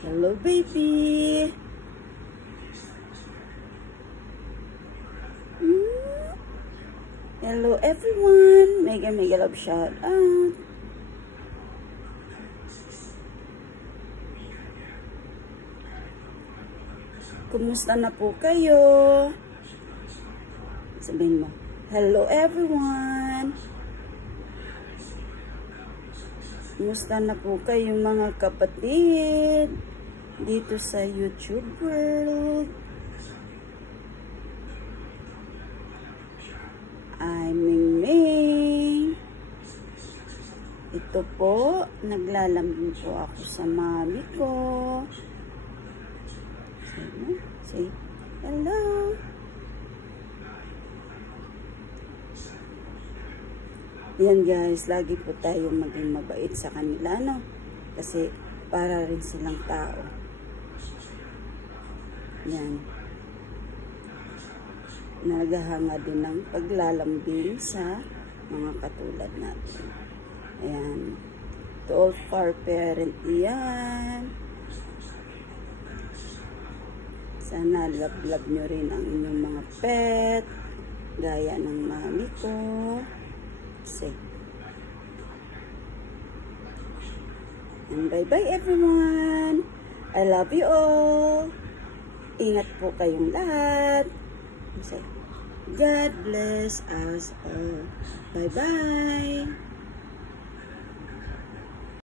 Hello, baby. Hello, everyone. Mega love shout out. Kumusta na po kayo? Sabihin mo, hello, everyone. Kumusta na po kayo mga kapatid dito sa YouTube world? I'm Ming. Ito po, naglalambing po ako sa mami ko. Say hello. Yan guys, lagi po tayong maging mabait sa kanila, no? Kasi para rin silang tao. Yan. Naghahanga din ng paglalambing sa mga katulad natin. Ayan. To all far parent yan. Sana love nyo rin ang inyong mga pet. Gaya ng mami ko. And bye-bye everyone. I love you all. Ingat po kayong lahat. God bless us all. Bye-bye.